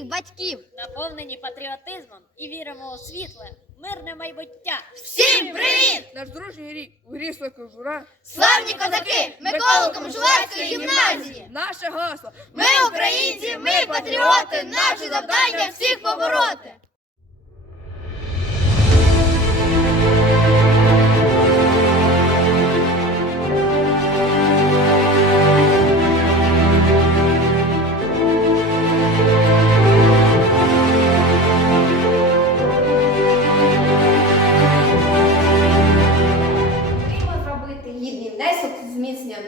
своїх батьків. наповнені патріотизмом і віримо у світле, мирне майбуття. Всім привіт! Наш дружній рік у грі кожура. Славні козаки Миколи Комишувацької гімназії! Наше гасло. Ми українці, ми патріоти, наше завдання всіх побороти!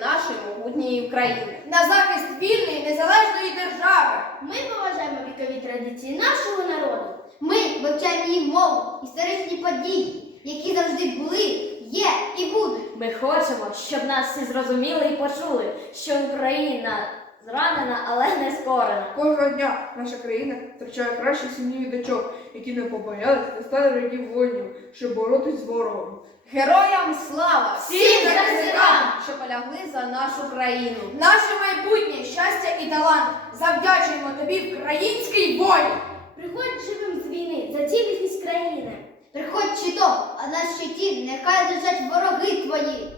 Нашої могутньої України. на захист вільної незалежної держави. Ми поважаємо вікові традиції нашого народу. Ми вивчаємо її мову, історичні події, які завжди були, є і будуть. Ми хочемо, щоб нас всі зрозуміли і почули, що Україна зранена, але не скорена. Кожного дня наша країна втрачає кращих сім'ї дочок, які не побоялись та стали радів воїнів, щоб боротись з ворогом. Героям слава! Всім захисникам! що полягли за нашу країну. Наше майбутнє, щастя і талант завдячуємо тобі, український воїн. Приходь живим з війни за цілісність країни. Приходь щитом, а на щиті нехай лежать вороги твої.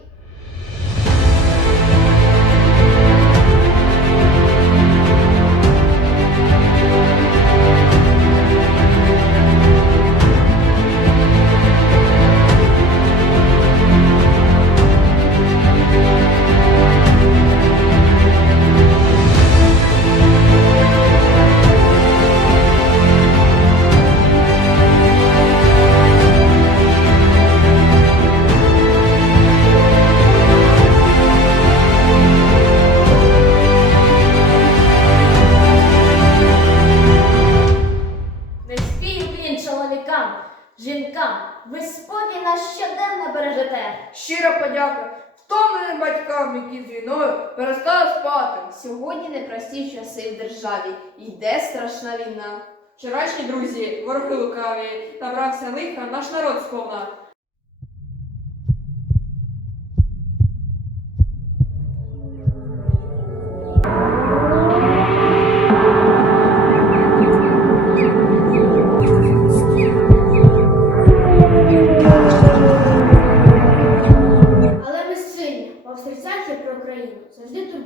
Жінкам, ви спокій нас щоденно бережете. Щира подяка втомленим батькам, які з війною перестали спати. Сьогодні непрості часи в державі. Йде страшна війна. Вчорашні друзі, вороги лукаві, набрався лиха наш народ сповна.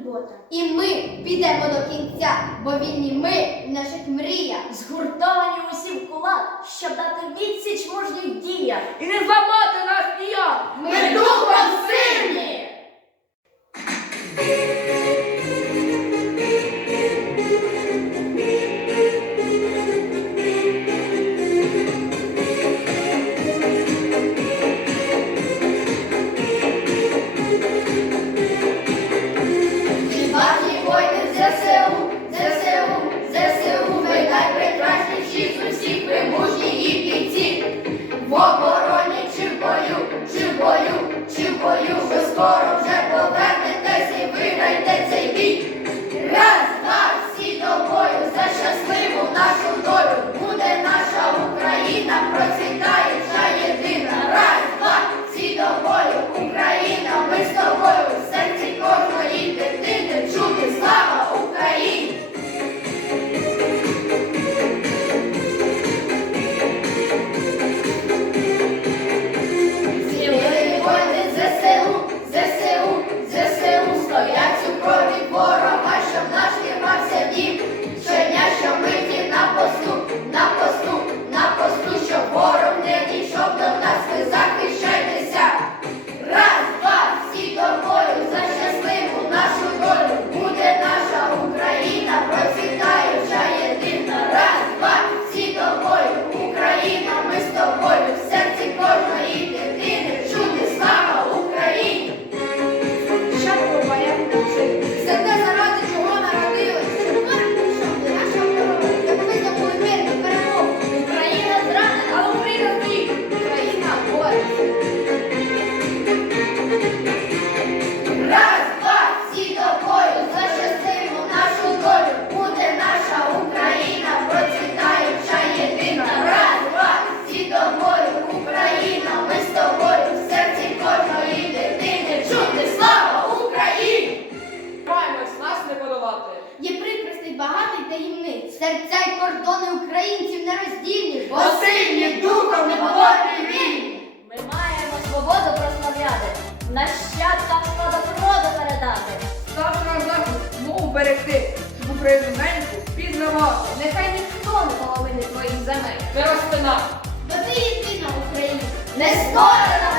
Турбота. І ми підемо до кінця, бо вільні ми в наших мріях. Згуртовані усі в кулак, щоб дати відсіч мужніх діях. І не зламати нас ніяк! Ми духом сильні! Серця й кордони українців нероздільні, Бо сильні духом непоборні вільні. Ми маємо свободу прославляти, нащадкам спадок роду передати. Ставте на захист, мову берегти, щоб Україну неньку пізнавати. Нехай ніхто не половини твоїх земель. Вирости нам. бо ти єдина Україна. Не скорена